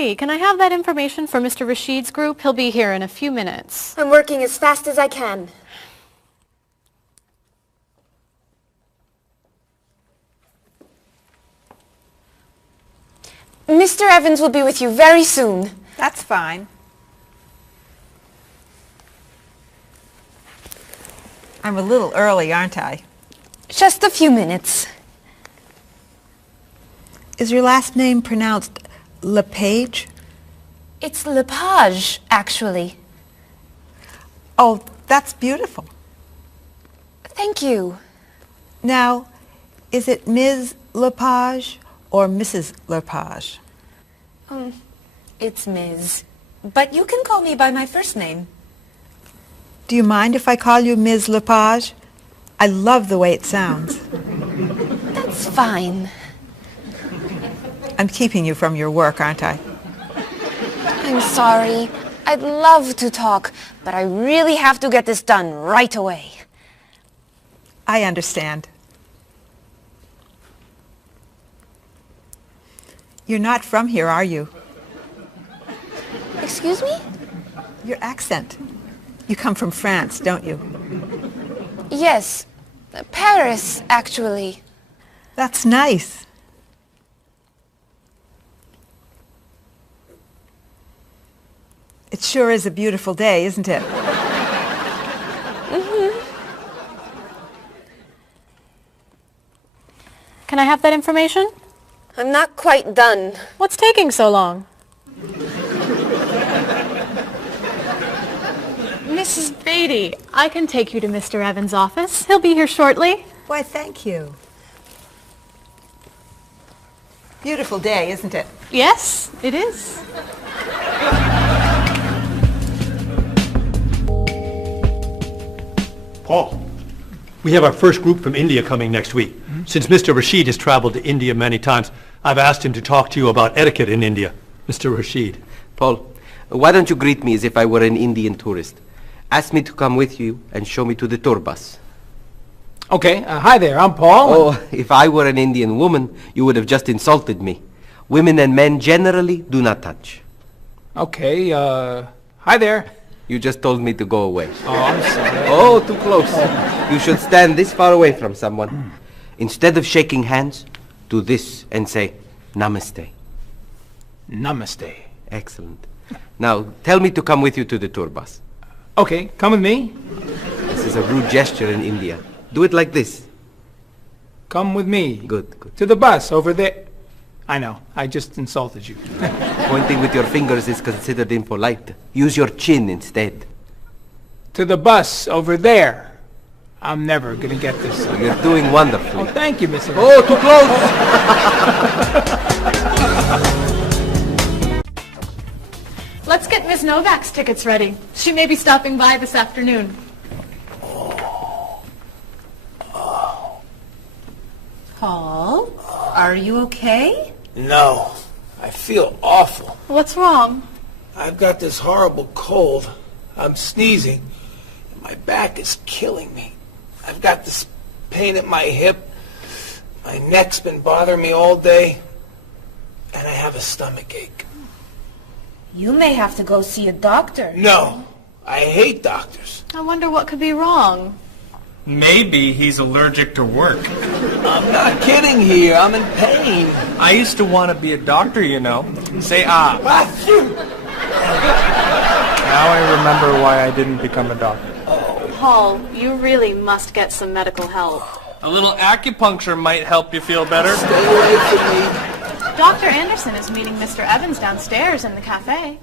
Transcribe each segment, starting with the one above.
agree. Can I have that information for Mr. Rashid's group? He'll be here in a few minutes. I'm working as fast as I can. Mr. Evans will be with you very soon. That's fine. I'm a little early, aren't I? Just a few minutes. Is your last name pronounced LePage? It's Lepage, actually. Oh, that's beautiful. Thank you. Now, is it Ms. Lepage or Mrs. Lepage? It's Ms. But you can call me by my first name. Do you mind if I call you Ms. Lepage? I love the way it sounds. That's fine. I'm keeping you from your work, aren't I? I'm sorry. I'd love to talk, but I really have to get this done right away. I understand. You're not from here, are you? Excuse me? Your accent. You come from France, don't you? Yes. Paris, actually. That's nice. It sure is a beautiful day, isn't it? Can I have that information? I'm not quite done. What's taking so long? Mrs. Beatty, I can take you to Mr. Evans' office. He'll be here shortly. Why, thank you. Beautiful day, isn't it? Yes, it is. Paul, we have our first group from India coming next week. Since Mr. Rashid has traveled to India many times, I've asked him to talk to you about etiquette in India. Mr. Rashid. Paul, why don't you greet me as if I were an Indian tourist? Ask me to come with you and show me to the tour bus. Okay, hi there, I'm Paul. Oh, if I were an Indian woman, you would have just insulted me. Women and men generally do not touch. Okay, hi there. You just told me to go away. Oh, I'm sorry. Oh, too close. You should stand this far away from someone. Instead of shaking hands, do this and say, Namaste. Namaste. Excellent. Now, tell me to come with you to the tour bus. Okay, come with me. This is a rude gesture in India. Do it like this. Come with me. Good, good. To the bus over there. I know, I just insulted you. Pointing with your fingers is considered impolite. Use your chin instead. To the bus over there. I'm never gonna get this. You're doing wonderfully. Oh, thank you, Mr. Oh, too close! Let's get Ms. Novak's tickets ready. She may be stopping by this afternoon. Paul, are you okay? No, I feel awful. What's wrong? I've got this horrible cold. I'm sneezing, and my back is killing me. I've got this pain at my hip. My neck's been bothering me all day, and I have a stomach ache. You may have to go see a doctor. No, I hate doctors. I wonder what could be wrong. Maybe he's allergic to work. I'm not kidding here. I'm in pain. I used to want to be a doctor, you know. Say ah. Now I remember why I didn't become a doctor. Paul, you really must get some medical help. A little acupuncture might help you feel better. Stay away from me. Dr. Anderson is meeting Mr. Evans downstairs in the cafe.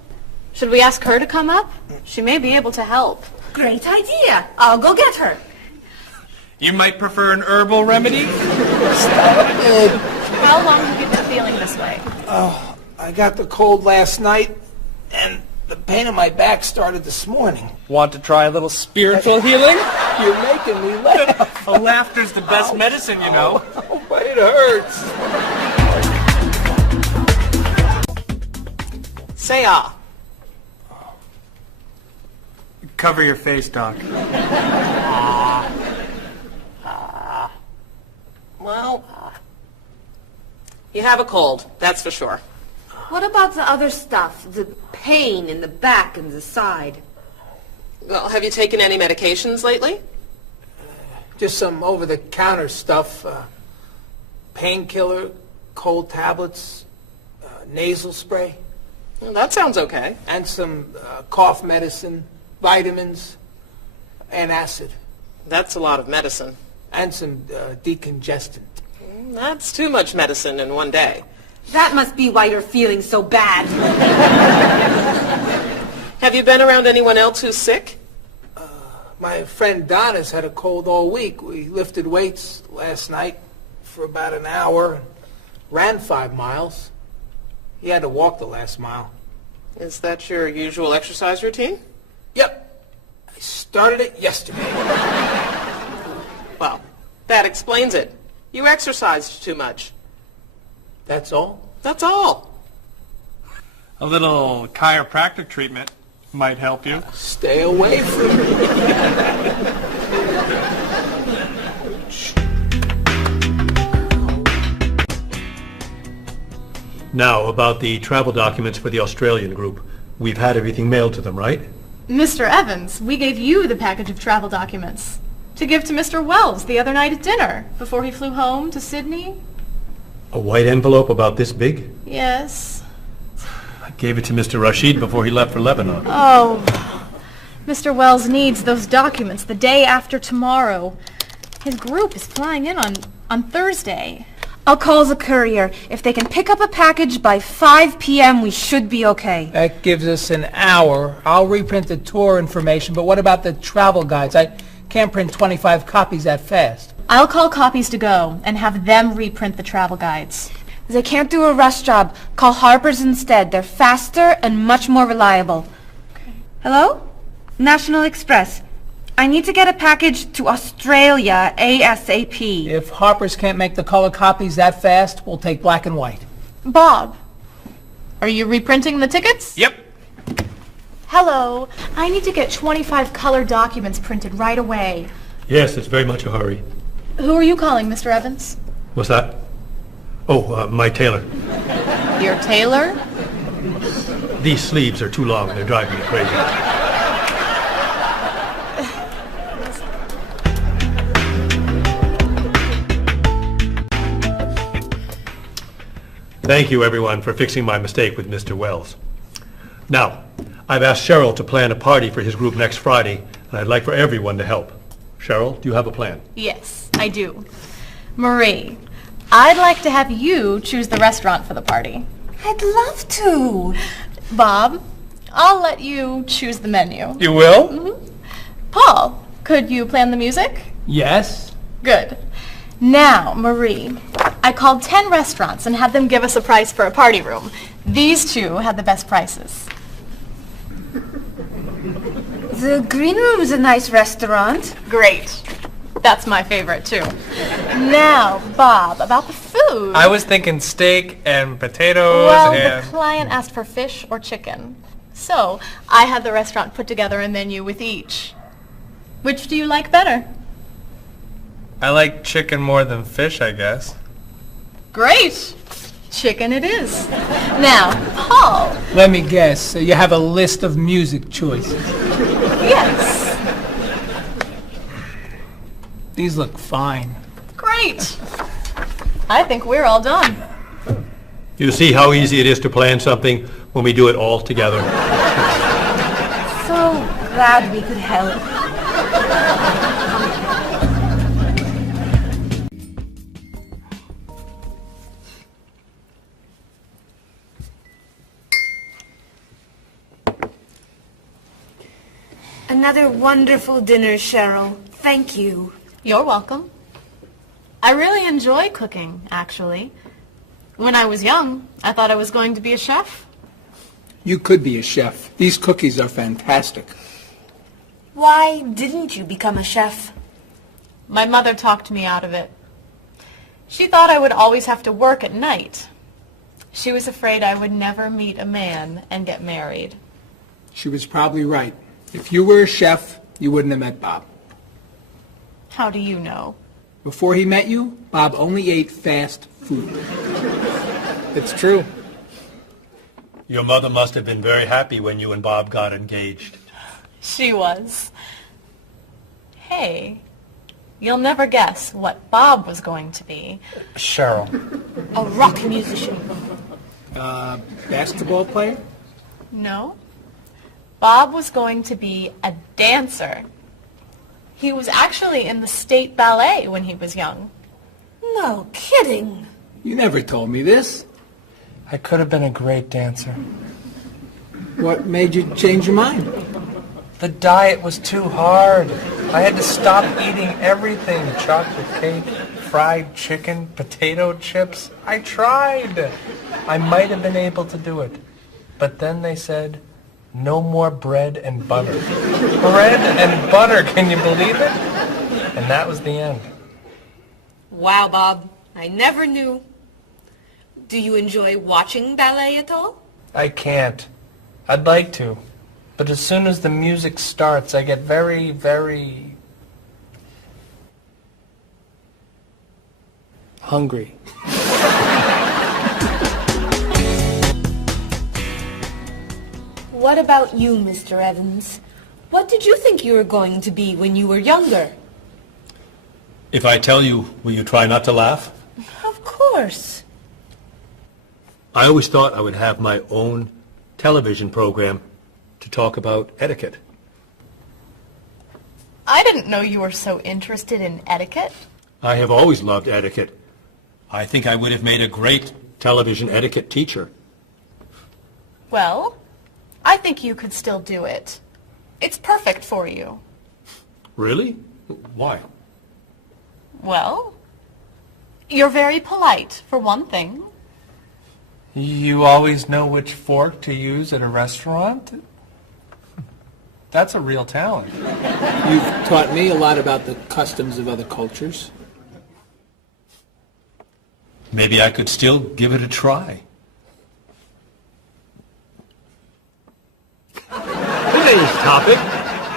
Should we ask her to come up? She may be able to help. Great idea. I'll go get her. You might prefer an herbal remedy? Stop it. How long have you been feeling this way? Oh, I got the cold last night, and the pain in my back started this morning. Want to try a little spiritual healing? You're making me laugh. Laughter's the best medicine, you know. Oh, but it hurts. Say ah. Cover your face, Doc. Well, you have a cold, that's for sure. What about the other stuff? The pain in the back and the side? Well, have you taken any medications lately? Just some over-the-counter stuff. Painkiller, cold tablets, nasal spray. Well, that sounds okay. And some cough medicine, vitamins, and acid. That's a lot of medicine. And some decongestant. That's too much medicine in one day. That must be why you're feeling so bad. Have you been around anyone else who's sick? My friend Donna's had a cold all week. We lifted weights last night for about an hour, ran 5 miles. He had to walk the last mile. Is that your usual exercise routine? Yep. I started it yesterday. Well, that explains it. You exercised too much. That's all? That's all. A little chiropractic treatment might help you. Stay away from me. Now, about the travel documents for the Australian group. We've had everything mailed to them, right? Mr. Evans, we gave you the package of travel documents to give to Mr. Wells the other night at dinner before he flew home to Sydney. A white envelope about this big? Yes. I gave it to Mr. Rashid before he left for Lebanon. Oh, Mr. Wells needs those documents the day after tomorrow. His group is flying in on Thursday. I'll call the courier. If they can pick up a package by 5 p.m., we should be okay. That gives us an hour. I'll reprint the tour information, but what about the travel guides? I can't print 25 copies that fast. I'll call Copies to Go and have them reprint the travel guides. They can't do a rush job. Call Harper's instead. They're faster and much more reliable. Okay. Hello? National Express. I need to get a package to Australia ASAP. If Harper's can't make the color copies that fast, we'll take black and white. Bob, are you reprinting the tickets? Yep. Hello. I need to get 25 color documents printed right away. Yes, it's very much a hurry. Who are you calling, Mr. Evans? What's that? Oh, my tailor. Your tailor? These sleeves are too long. They're driving me crazy. Thank you, everyone, for fixing my mistake with Mr. Wells. Now, I've asked Cheryl to plan a party for his group next Friday, and I'd like for everyone to help. Cheryl, do you have a plan? Yes, I do. Marie, I'd like to have you choose the restaurant for the party. I'd love to. Bob, I'll let you choose the menu. You will? Mm-hmm. Paul, could you plan the music? Yes? Good. Now, Marie, I called 10 restaurants and had them give us a price for a party room. These two had the best prices. The Green Room is a nice restaurant. Great. That's my favorite, too. Now, Bob, about the food. I was thinking steak and potatoes Well, and... the client asked for fish or chicken. So, I had the restaurant put together a menu with each. Which do you like better? I like chicken more than fish, I guess. Great. Chicken it is. Now, Paul. Let me guess. So you have a list of music choices. Yes. These look fine. Great. I think we're all done. You see how easy it is to plan something when we do it all together? So glad we could help. Another wonderful dinner, Cheryl. Thank you. You're welcome. I really enjoy cooking, actually. When I was young, I thought I was going to be a chef. You could be a chef. These cookies are fantastic. Why didn't you become a chef? My mother talked me out of it. She thought I would always have to work at night. She was afraid I would never meet a man and get married. She was probably right. If you were a chef, you wouldn't have met Bob. How do you know? Before he met you, Bob only ate fast food. It's true. Your mother must have been very happy when you and Bob got engaged. She was. Hey, you'll never guess what Bob was going to be. Cheryl. A rock musician. Basketball player? No. Bob was going to be a dancer. He was actually in the state ballet when he was young. No kidding. You never told me this. I could have been a great dancer. What made you change your mind? The diet was too hard. I had to stop eating everything. Chocolate cake, fried chicken, potato chips. I tried. I might have been able to do it. But then they said, no more bread and butter. Bread and butter, can you believe it? And that was the end. Wow, Bob. I never knew. Do you enjoy watching ballet at all? I can't. I'd like to. But as soon as the music starts, I get very, very hungry. What about you, Mr. Evans? What did you think you were going to be when you were younger? If I tell you, will you try not to laugh? Of course. I always thought I would have my own television program to talk about etiquette. I didn't know you were so interested in etiquette. I have always loved etiquette. I think I would have made a great television etiquette teacher. Well, I think you could still do it. It's perfect for you. Really? Why? Well, you're very polite, for one thing. You always know which fork to use at a restaurant? That's a real talent. You've taught me a lot about the customs of other cultures. Maybe I could still give it a try. Today's topic,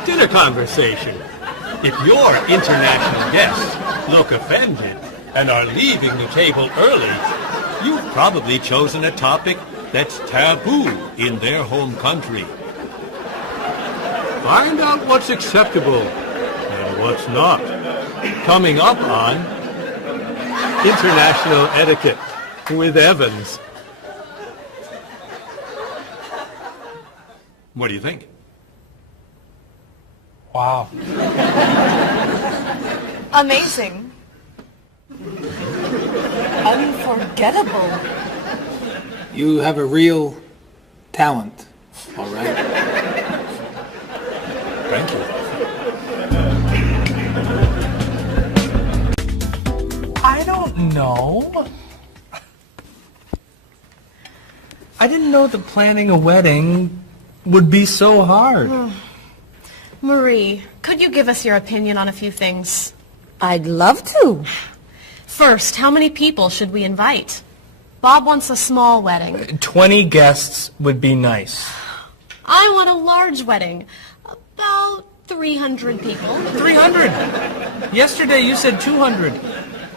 dinner conversation. If your international guests look offended and are leaving the table early, you've probably chosen a topic that's taboo in their home country. Find out what's acceptable and what's not. Coming up on International Etiquette with Evans. What do you think? Wow. Amazing. Unforgettable. You have a real talent, all right? Thank you. I don't know. I didn't know that planning a wedding would be so hard. Marie, could you give us your opinion on a few things? I'd love to. First, how many people should we invite? Bob wants a small wedding. 20 guests would be nice. I want a large wedding. About 300 people. 300? Yesterday you said 200.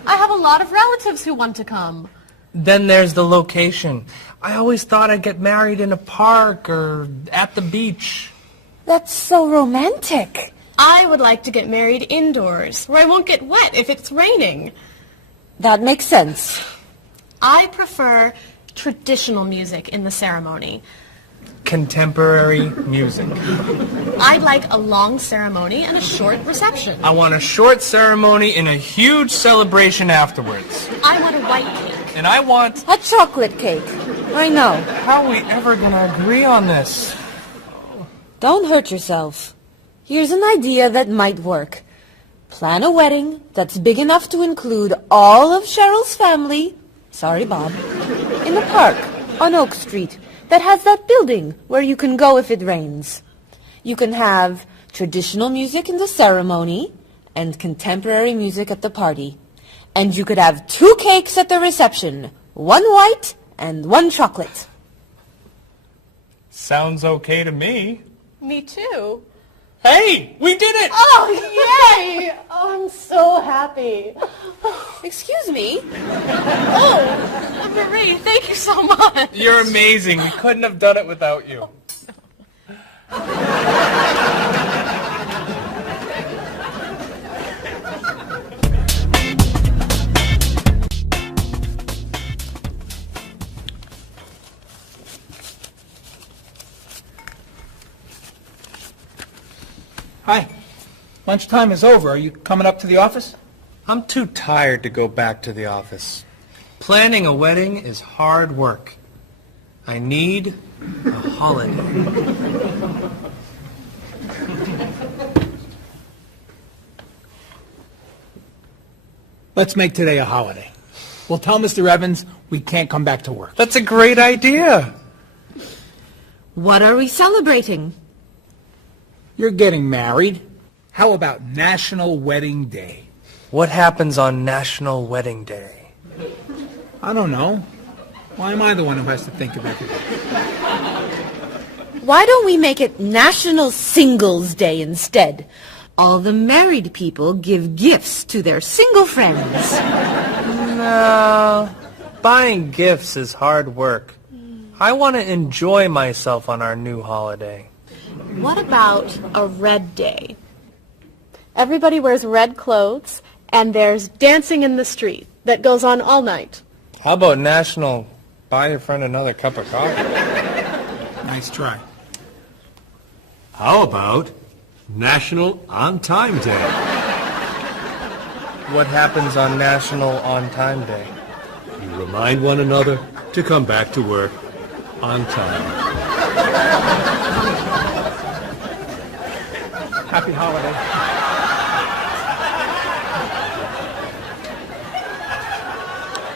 I have a lot of relatives who want to come. Then there's the location. I always thought I'd get married in a park or at the beach. That's so romantic. I would like to get married indoors, where I won't get wet if it's raining. That makes sense. I prefer traditional music in the ceremony. Contemporary music. I'd like a long ceremony and a short reception. I want a short ceremony and a huge celebration afterwards. I want a white cake. And I want... A chocolate cake. I know. How are we ever going to agree on this? Don't hurt yourself. Here's an idea that might work. Plan a wedding that's big enough to include all of Cheryl's family, sorry Bob, in a park on Oak Street that has that building where you can go if it rains. You can have traditional music in the ceremony and contemporary music at the party. And you could have 2 cakes at the reception, 1 white and 1 chocolate. Sounds okay to me. Me too. Hey, we did it! Oh, yay! Oh, I'm so happy. happy. Excuse me? Oh, Marie, thank you so much. You're amazing. We couldn't have done it without you. Hi. Lunchtime is over. Are you coming up to the office? I'm too tired to go back to the office. Planning a wedding is hard work. I need a holiday. Let's make today a holiday. We'll tell Mr. Evans we can't come back to work. That's a great idea. What are we celebrating? You're getting married. How about National Wedding Day? What happens on National Wedding Day? I don't know. Why am I the one who has to think of everything? Why don't we make it National Singles Day instead? All the married people give gifts to their single friends. No, buying gifts is hard work. I want to enjoy myself on our new holiday. What about a red day? Everybody wears red clothes, and there's dancing in the street that goes on all night. How about National Buy Your Friend Another Cup of Coffee? Nice try. How about National On Time Day? What happens on National On Time Day? You remind one another to come back to work on time. Happy holiday.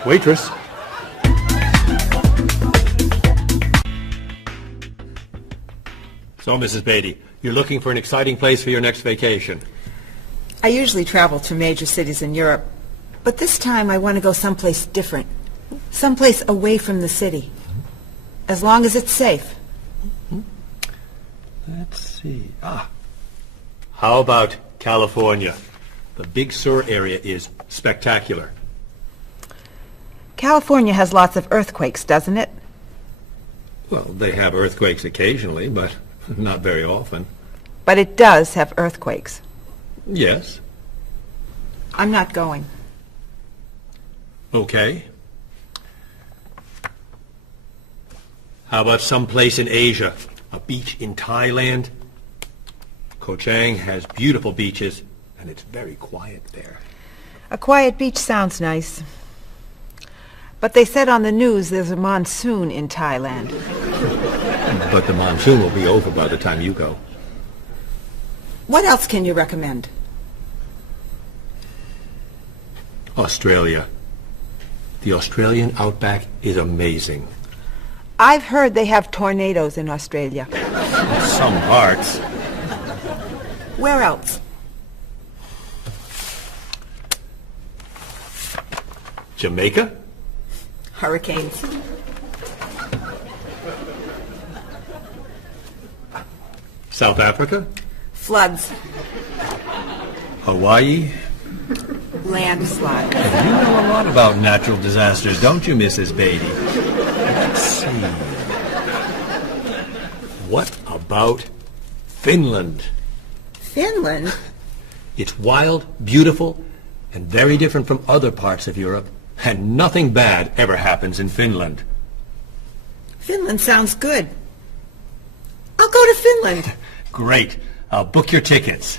Waitress. So, Mrs. Beatty, you're looking for an exciting place for your next vacation. I usually travel to major cities in Europe, but this time I want to go someplace different. Someplace away from the city. As long as it's safe. Let's see. How about California? The Big Sur area is spectacular. California has lots of earthquakes, doesn't it? Well, they have earthquakes occasionally, but not very often. But it does have earthquakes. Yes. I'm not going. Okay. How about someplace in Asia? A beach in Thailand? Koh Chang has beautiful beaches, and it's very quiet there. A quiet beach sounds nice. But they said on the news there's a monsoon in Thailand. But the monsoon will be over by the time you go. What else can you recommend? Australia. The Australian outback is amazing. I've heard they have tornadoes in Australia. In some parts. Where else? Jamaica? Hurricanes. South Africa? Floods. Hawaii? Landslides. You know a lot about natural disasters, don't you, Mrs. Beatty? Let's see. What about Finland? Finland? It's wild, beautiful, and very different from other parts of Europe. And nothing bad ever happens in Finland. Finland sounds good. I'll go to Finland. Great. I'll book your tickets.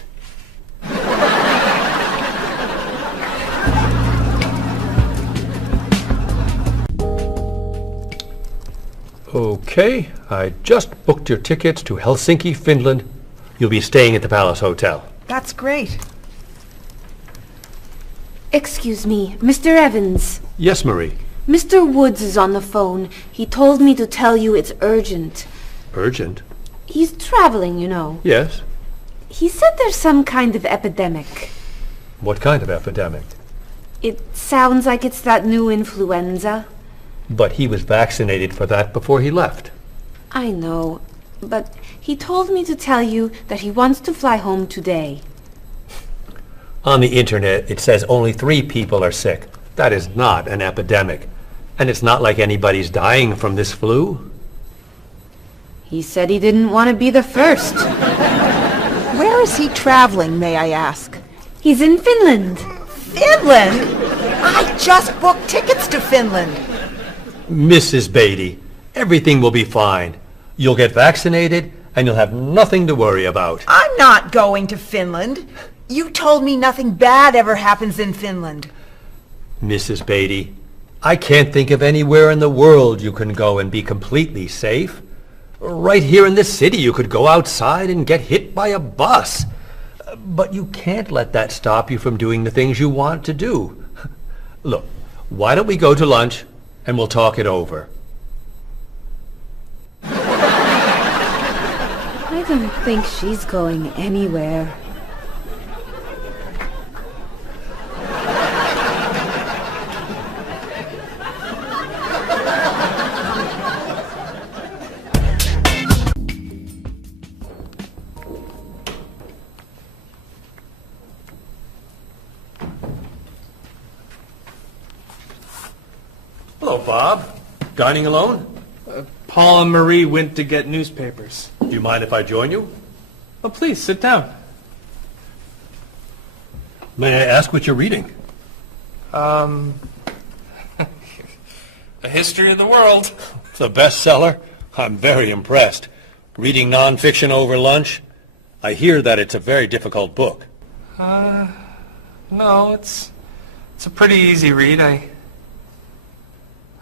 Okay, I just booked your tickets to Helsinki, Finland. You'll be staying at the Palace Hotel. That's great. Excuse me, Mr. Evans. Yes, Marie. Mr. Woods is on the phone. He told me to tell you it's urgent. Urgent? He's traveling, you know. Yes. He said there's some kind of epidemic. What kind of epidemic? It sounds like it's that new influenza. But he was vaccinated for that before he left. I know, but he told me to tell you that he wants to fly home today. On the internet, it says only 3 people are sick. That is not an epidemic. And it's not like anybody's dying from this flu. He said he didn't want to be the first. Where is he traveling, may I ask? He's in Finland. Finland? I just booked tickets to Finland. Mrs. Beatty, everything will be fine. You'll get vaccinated, and you'll have nothing to worry about. I'm not going to Finland. You told me nothing bad ever happens in Finland. Mrs. Beatty, I can't think of anywhere in the world you can go and be completely safe. Right here in this city, you could go outside and get hit by a bus. But you can't let that stop you from doing the things you want to do. Look, why don't we go to lunch and we'll talk it over? I don't think she's going anywhere. Hello, Bob. Dining alone? Paul and Marie went to get newspapers. Do you mind if I join you? Oh, please, sit down. May I ask what you're reading? A History of the World. It's a bestseller? I'm very impressed. Reading nonfiction over lunch? I hear that it's a very difficult book. No, it's a pretty easy read.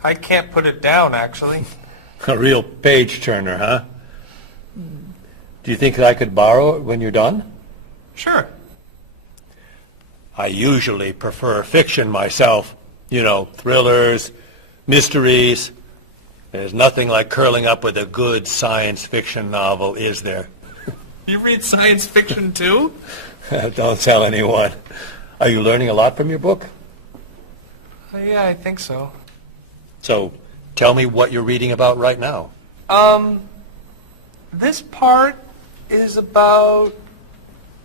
I can't put it down, actually. A real page-turner, huh? Do you think I could borrow it when you're done? Sure. I usually prefer fiction myself. You know, thrillers, mysteries. There's nothing like curling up with a good science fiction novel, is there? You read science fiction, too? Don't tell anyone. Are you learning a lot from your book? Yeah, I think so. So, tell me what you're reading about right now. This part is about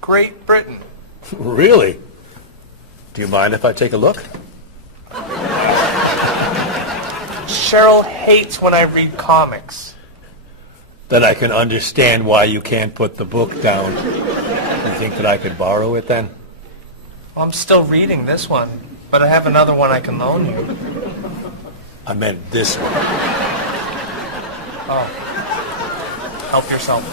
Great Britain. Really? Do you mind if I take a look? Cheryl hates when I read comics. Then I can understand why you can't put the book down. You think that I could borrow it then? Well, I'm still reading this one, but I have another one I can loan you. I meant this one. Oh. Help yourself.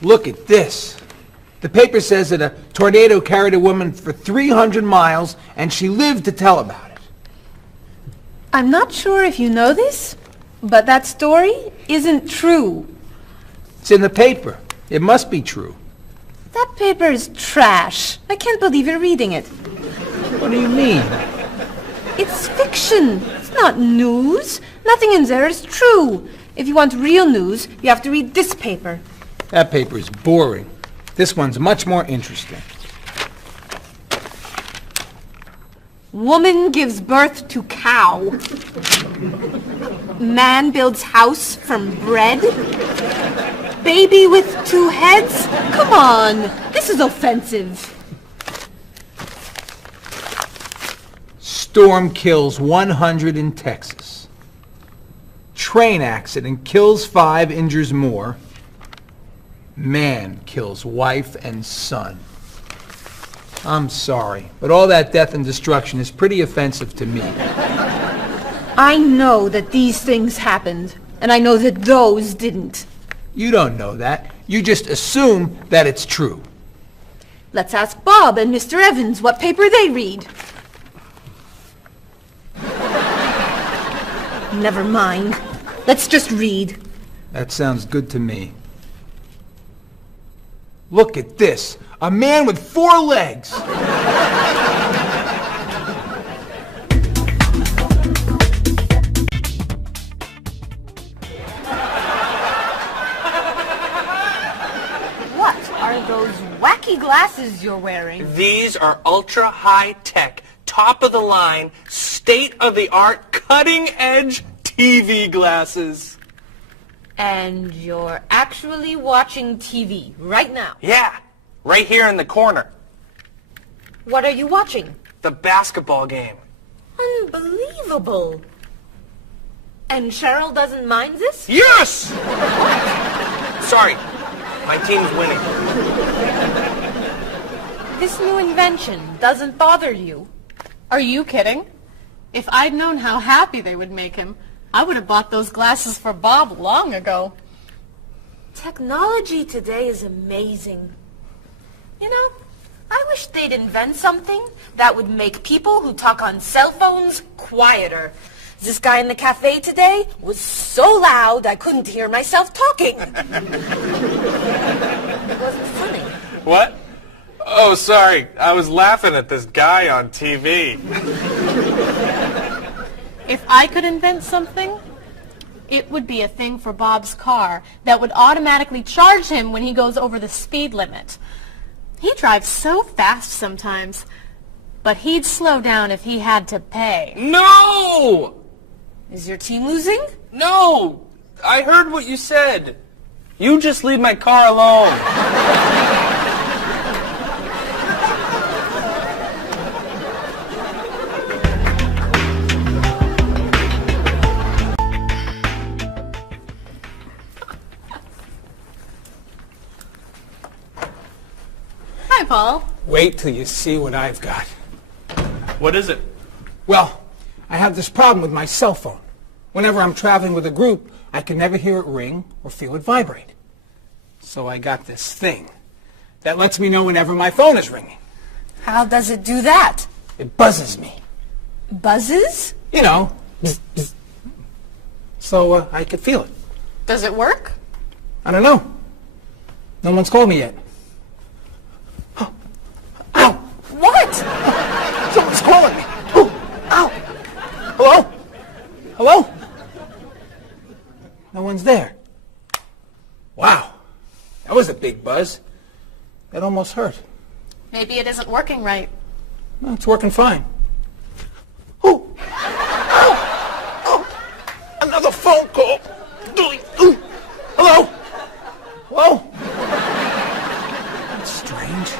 Look at this. The paper says that a tornado carried a woman for 300 miles, and she lived to tell about it. I'm not sure if you know this, but that story isn't true. It's in the paper. It must be true. That paper is trash. I can't believe you're reading it. What do you mean? It's fiction. It's not news. Nothing in there is true. If you want real news, you have to read this paper. That paper is boring. This one's much more interesting. Woman gives birth to cow. Man builds house from bread. Baby with 2 heads? Come on, this is offensive. Storm kills 100 in Texas. Train accident kills 5, injures more. Man kills wife and son. I'm sorry, but all that death and destruction is pretty offensive to me. I know that these things happened, and I know that those didn't. You don't know that. You just assume that it's true. Let's ask Bob and Mr. Evans what paper they read. Never mind. Let's just read. That sounds good to me. Look at this. A man with 4 legs. What are those wacky glasses you're wearing? These are ultra high tech, top of the line, state of the art, cutting edge TV glasses. And you're actually watching TV right now? Yeah, right here in the corner. What are you watching? The basketball game. Unbelievable. And Cheryl doesn't mind this? Yes! Sorry, my team's winning. This new invention doesn't bother you? Are you kidding? If I'd known how happy they would make him, I would have bought those glasses for Bob long ago. Technology today is amazing. You know, I wish they'd invent something that would make people who talk on cell phones quieter. This guy in the cafe today was so loud I couldn't hear myself talking. It wasn't funny. What? Oh, sorry. I was laughing at this guy on TV. If I could invent something, it would be a thing for Bob's car that would automatically charge him when he goes over the speed limit. He drives so fast sometimes, but he'd slow down if he had to pay. No! Is your team losing? No! I heard what you said. You just leave my car alone. Hi, Paul. Wait till you see what I've got. What is it? Well, I have this problem with my cell phone. Whenever I'm traveling with a group, I can never hear it ring or feel it vibrate. So I got this thing that lets me know whenever my phone is ringing. How does it do that? It buzzes me. Buzzes? You know, bzz, bzz. So I could feel it. Does it work? I don't know. No one's called me yet. Ow! What? Someone's calling me. Ooh, ow! Hello? Hello? No one's there. Wow. That was a big buzz. That almost hurt. Maybe it isn't working right. No, it's working fine. Ooh! Ow! Oh! Another phone call. Ooh. Hello? Hello? That's strange.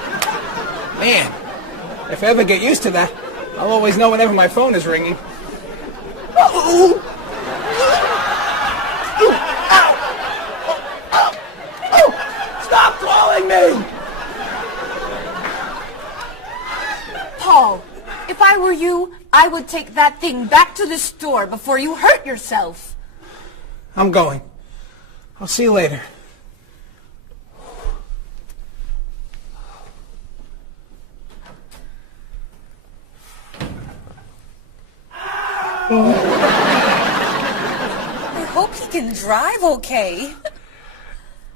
Man, if I ever get used to that, I'll always know whenever my phone is ringing. Oh! Stop calling me! Paul, if I were you, I would take that thing back to the store before you hurt yourself. I'm going. I'll see you later. I hope he can drive okay.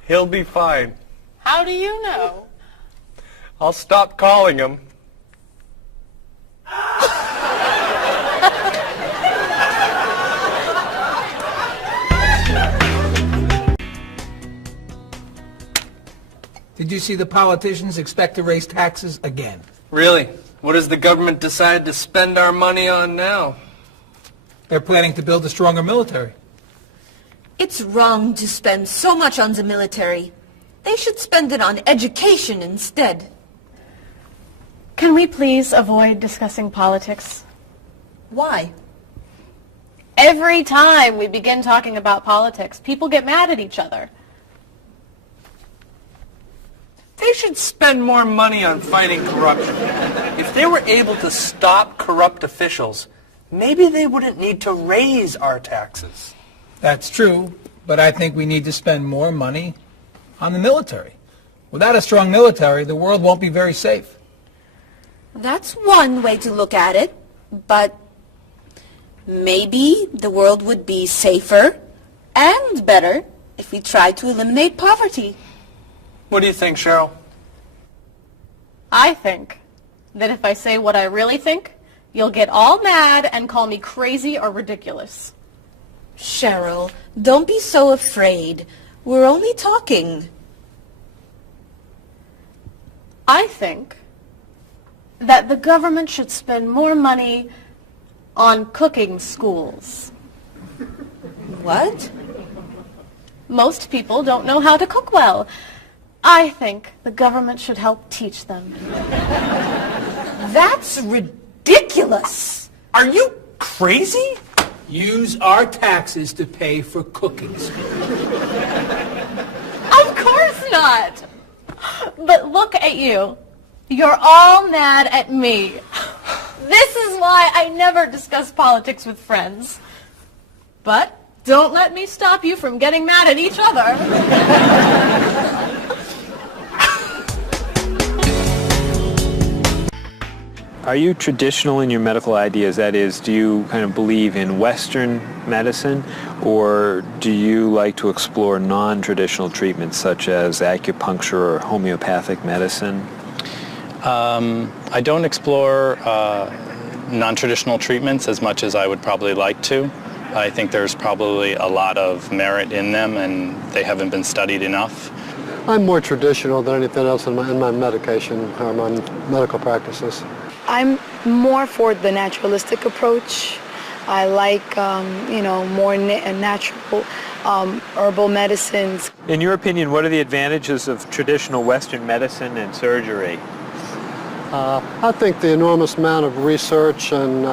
He'll be fine. How do you know? I'll stop calling him. Did you see the politicians expect to raise taxes again? Really? What does the government decide to spend our money on now? They're planning to build a stronger military. It's wrong to spend so much on the military. They should spend it on education instead. Can we please avoid discussing politics? Why? Every time we begin talking about politics, people get mad at each other. They should spend more money on fighting corruption. If they were able to stop corrupt officials, maybe they wouldn't need to raise our taxes. That's true, but I think we need to spend more money on the military. Without a strong military, the world won't be very safe. That's one way to look at it, but maybe the world would be safer and better if we tried to eliminate poverty. What do you think, Cheryl? I think that if I say what I really think, you'll get all mad and call me crazy or ridiculous. Cheryl, don't be so afraid. We're only talking. I think that the government should spend more money on cooking schools. What? Most people don't know how to cook well. I think the government should help teach them. That's ridiculous. Are you crazy? Use our taxes to pay for cooking school. Of course not. But look at you. You're all mad at me. This is why I never discuss politics with friends. But don't let me stop you from getting mad at each other. Are you traditional in your medical ideas? That is, do you kind of believe in Western medicine, or do you like to explore non-traditional treatments such as acupuncture or homeopathic medicine? I don't explore non-traditional treatments as much as I would probably like to. I think there's probably a lot of merit in them, and they haven't been studied enough. I'm more traditional than anything else in my medication or my medical practices. I'm more for the naturalistic approach. I like, more natural herbal medicines. In your opinion, what are the advantages of traditional Western medicine and surgery? I think the enormous amount of research and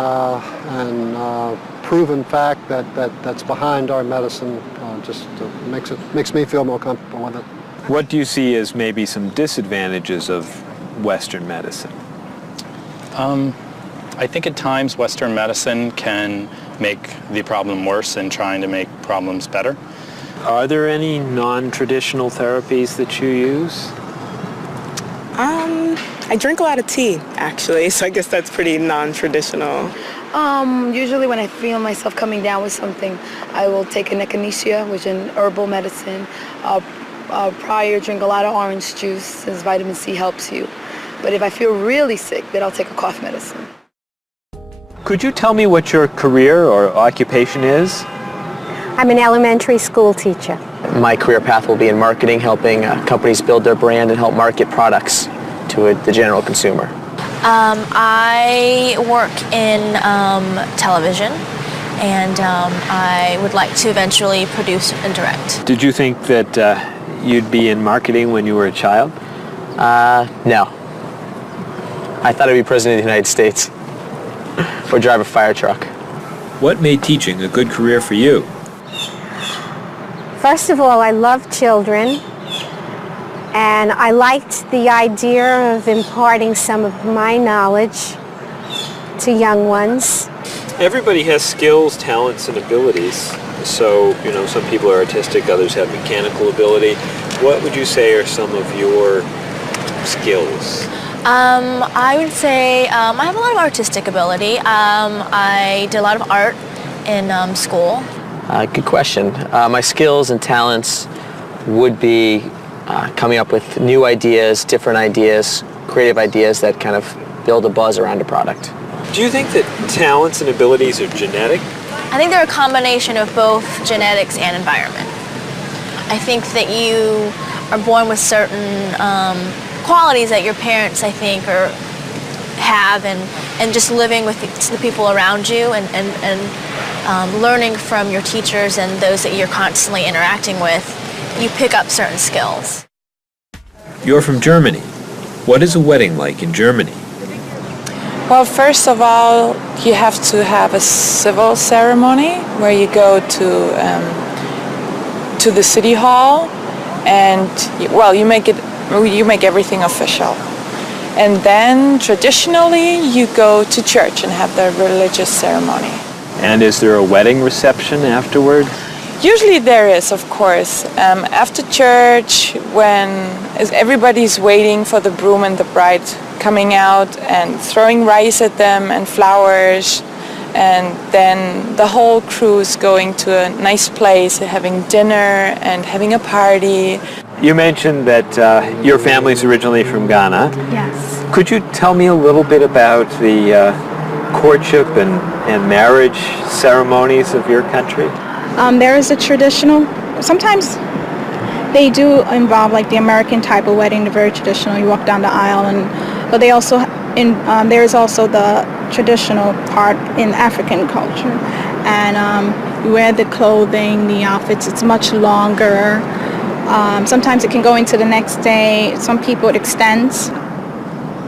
proven fact that's behind our medicine just makes me feel more comfortable with it. What do you see as maybe some disadvantages of Western medicine? I think at times Western medicine can make the problem worse in trying to make problems better. Are there any non-traditional therapies that you use? I drink a lot of tea, actually, so I guess that's pretty non-traditional. Usually when I feel myself coming down with something, I will take an echinacea, which is an herbal medicine. Prior, drink a lot of orange juice, since vitamin C helps you. But if I feel really sick, then I'll take a cough medicine. Could you tell me what your career or occupation is? I'm an elementary school teacher. My career path will be in marketing, helping companies build their brand and help market products to the general consumer. I work in television, and I would like to eventually produce and direct. Did you think that you'd be in marketing when you were a child? No. I thought I'd be president of the United States or drive a fire truck. What made teaching a good career for you? First of all, I love children, and I liked the idea of imparting some of my knowledge to young ones. Everybody has skills, talents, and abilities. So, some people are artistic, others have mechanical ability. What would you say are some of your skills? I would say I have a lot of artistic ability. I did a lot of art in school. Good question. My skills and talents would be coming up with new ideas, different ideas, creative ideas that kind of build a buzz around a product. Do you think that talents and abilities are genetic? I think they're a combination of both genetics and environment. I think that you are born with certain qualities that your parents, I think, have, and just living with the people around you and learning from your teachers and those that you're constantly interacting with, you pick up certain skills. You're from Germany. What is a wedding like in Germany? Well, first of all, you have to have a civil ceremony where you go to the city hall, and you make everything official. And then traditionally you go to church and have the religious ceremony. And is there a wedding reception afterward? Usually there is, of course. After church, when everybody's waiting for the groom and the bride coming out and throwing rice at them and flowers, and then the whole crew is going to a nice place, having dinner and having a party. You mentioned that your family's originally from Ghana. Yes. Could you tell me a little bit about the courtship and marriage ceremonies of your country? There is a traditional, sometimes they do involve like the American type of wedding, the very traditional, you walk down the aisle, but they also, there is also the traditional part in African culture. and you wear the clothing, the outfits, it's much longer. Sometimes it can go into the next day. Some people it extends.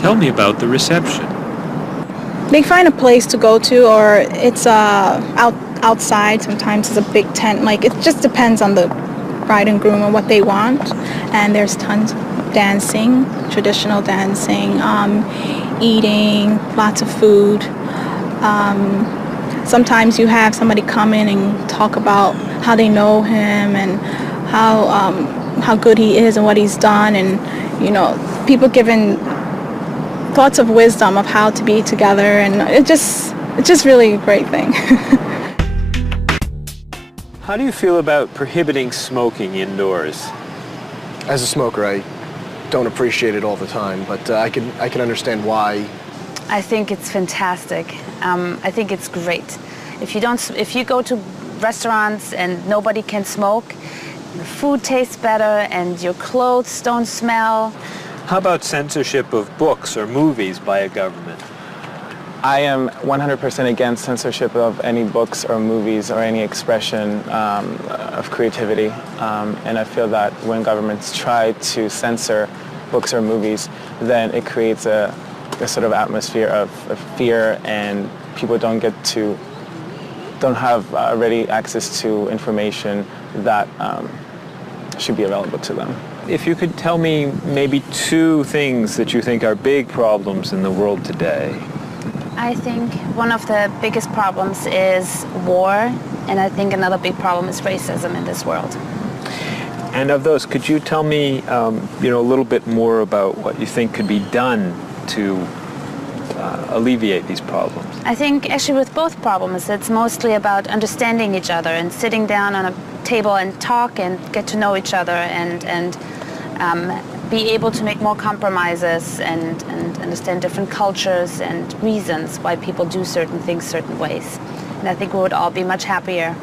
Tell me about the reception. They find a place to go to, or it's outside. Sometimes it's a big tent. Like, it just depends on the bride and groom and what they want. And there's tons of dancing, traditional dancing, eating, lots of food. Sometimes you have somebody come in and talk about how they know him and how good he is and what he's done, and people giving thoughts of wisdom of how to be together, and it's just really a great thing. How do you feel about prohibiting smoking indoors? As a smoker, I don't appreciate it all the time, but I can understand why. I think it's fantastic. I think it's great. If you go to restaurants and nobody can smoke, the food tastes better and your clothes don't smell. How about censorship of books or movies by a government? I am 100% against censorship of any books or movies or any expression of creativity. And I feel that when governments try to censor books or movies, then it creates a sort of atmosphere of fear, and people don't have ready access to information that should be available to them. If you could tell me maybe two things that you think are big problems in the world today. I think one of the biggest problems is war, and I think another big problem is racism in this world. And of those, could you tell me a little bit more about what you think could be done to alleviate these problems? I think actually with both problems, it's mostly about understanding each other and sitting down on a table and talk and get to know each other and be able to make more compromises and understand different cultures and reasons why people do certain things certain ways. And I think we would all be much happier.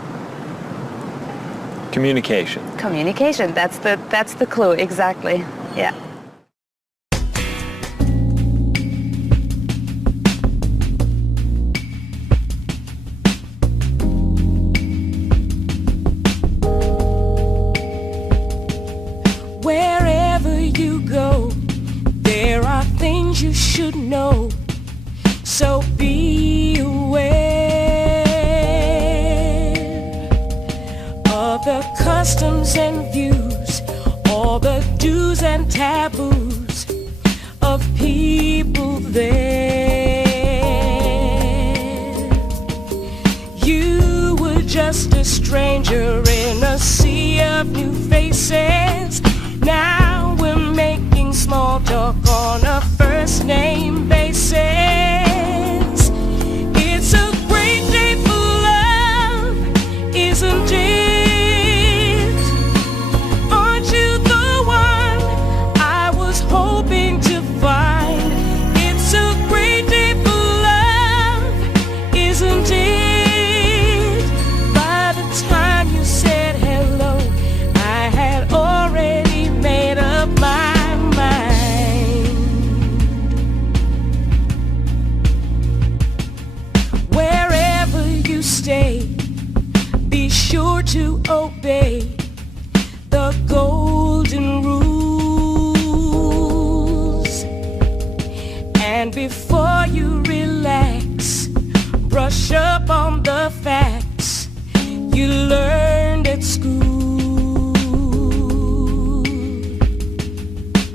Communication. Communication, that's the clue, exactly. Yeah. Wherever you go, there are things you should know. So be aware of the customs and views, all the do's and taboos of people there. You were just a stranger in a sea of new faces. Now we're making small talk on a first name basis. It's a great day for love, isn't it? Aren't you the one I was hoping to find? It's a great day for love, isn't it? By the time you said hello, I had already made up my mind. Wherever you stay, be sure to obey the golden rules. And before you relax, brush up on the facts you learned at school.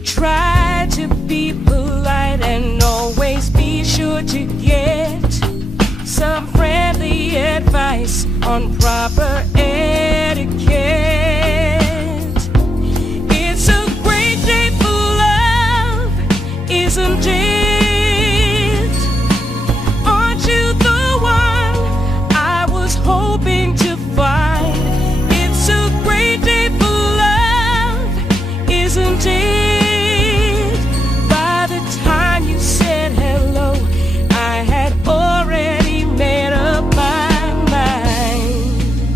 Try to be polite and always be sure to get some friendly advice on proper etiquette. It's a great day for love, isn't it? Aren't you the one I was hoping to find? It's a great day for love, isn't it? By the time you said hello, I had already made up my mind.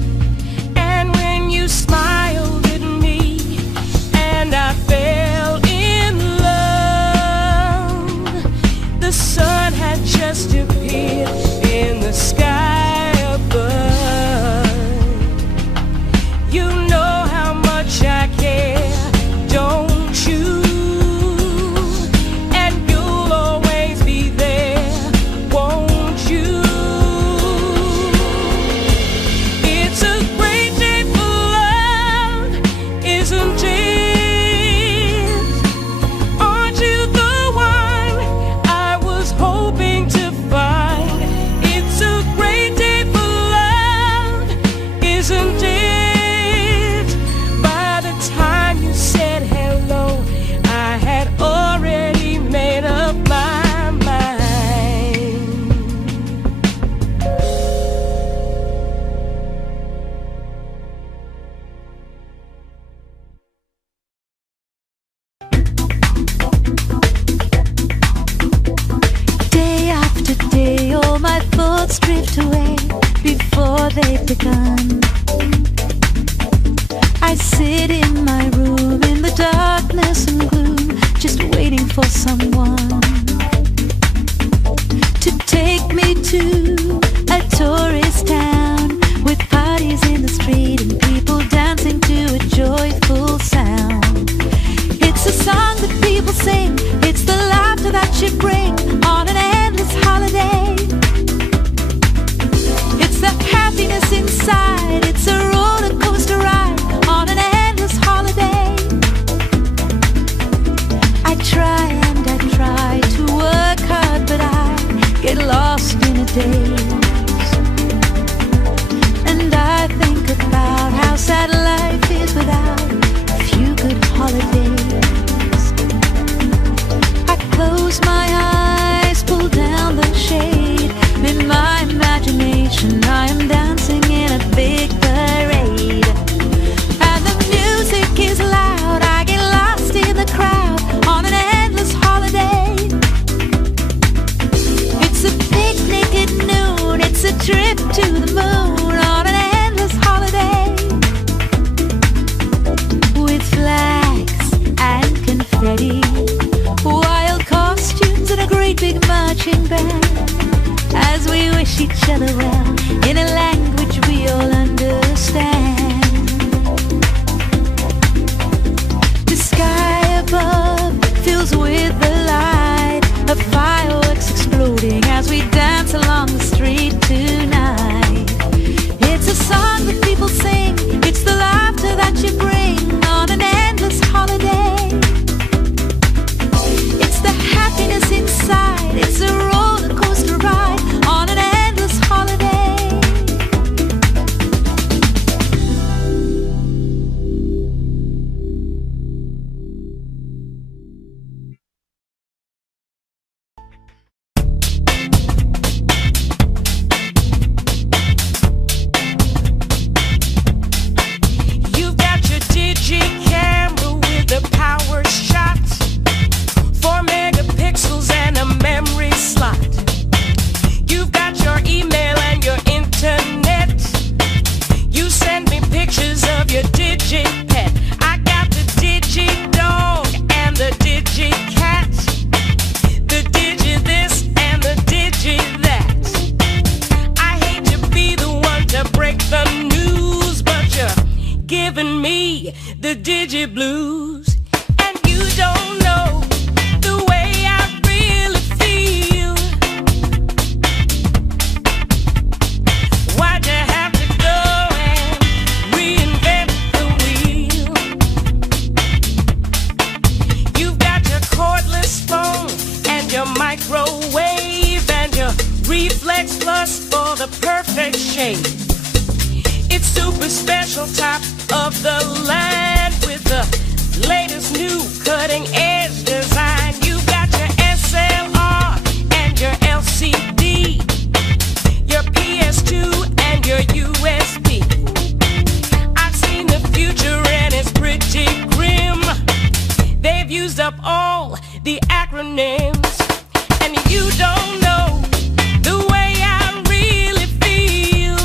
thoughts drift away before they've begun. I sit in my room in the darkness and gloom, just waiting for someone to take me to a tourist town with parties in the street and people dancing to a joyful sound. It's a song that people sing, it's the laughter that you bring on an endless holiday. It's the happiness inside, it's a roller coaster ride on an endless holiday. I try and I try to work hard, but I get lost in a daze. And I think about how sad life is without a few good holidays. I close my eyes, pull down the shade. In my imagination I am dancing in a big parade. And the music is loud, I get lost in the crowd on an endless holiday. It's a picnic at noon, it's a trip to the moon on an endless holiday. With flags and confetti, wild costumes and a great big marching band, as we wish each other well in a language we all understand. The sky above fills with the light of fireworks exploding as we dance along the street tonight. It's a song that people sing, it's the laughter that you bring on an endless holiday. It's the happiness inside, it's a roller coaster ride on an endless holiday. You've got your digi camera with a power shot, 4 megapixels and a memory slot. You've got your email and your internet. You send me pictures of your digi pet. I got the digi dog and the digi cat, the digi this and the digi that. I hate to be the one to break the news, but you're giving me the digi blues. And you don't know the way I really feel. Why'd you have to go and reinvent the wheel? You've got your cordless phone and your microwave and your Reflex Plus for the perfect shape. It's super special, top of the line with the latest new cutting edge design. You got your SLR and your LCD, your PS2 and your USB. I've seen the future and it's pretty grim. They've used up all the acronyms, and you don't know the way I really feel.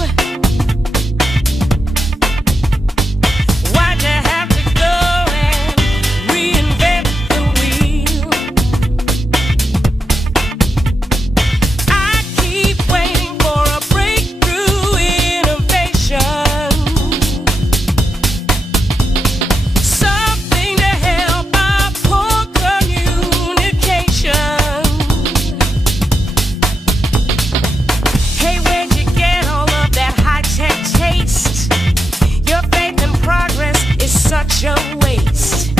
Why'd you have to go and reinvent the wheel? I keep waiting for a breakthrough innovation, something to help our poor communication. Hey, where'd you get all of that high-tech taste? Your faith in progress is such a waste.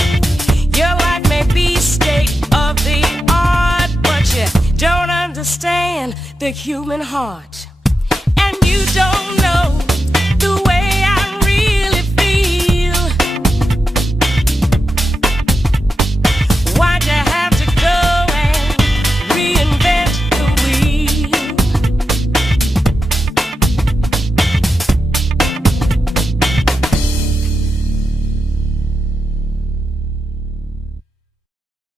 Your life may be state of the art, but you don't understand the human heart. And you don't know